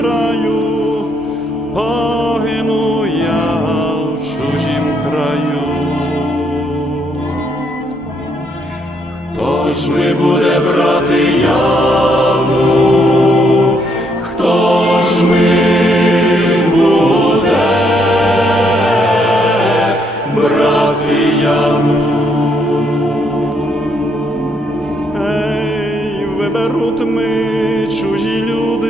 краю, погину я в чужім краю. Хто ж ми буде брати яму? Хто ж ми буде брати яму? Виберуть ми чужі люди,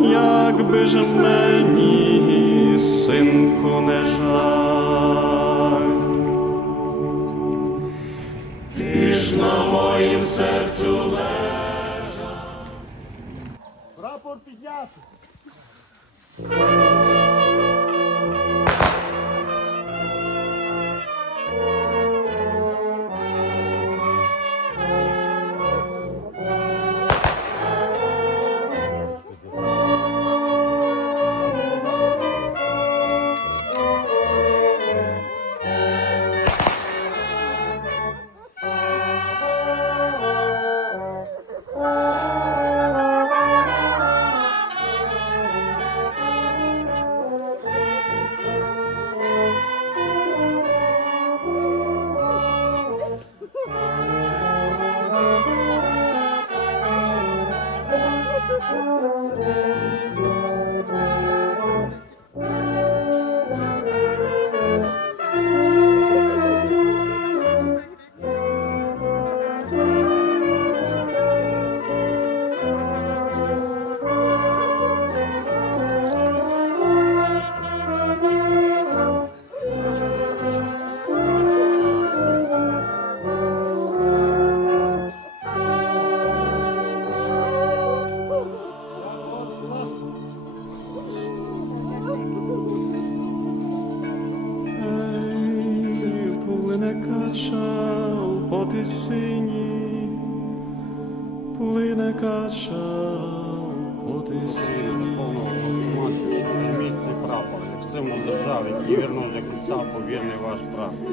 якби ж мені, синку, не жаль. Ти ж на моїм серцю лежав. Прапор підняти. Ей, тисині, плине кача у. Прийміть цей прапор, як символ держави, який вірно до кінця повірний ваш прапор.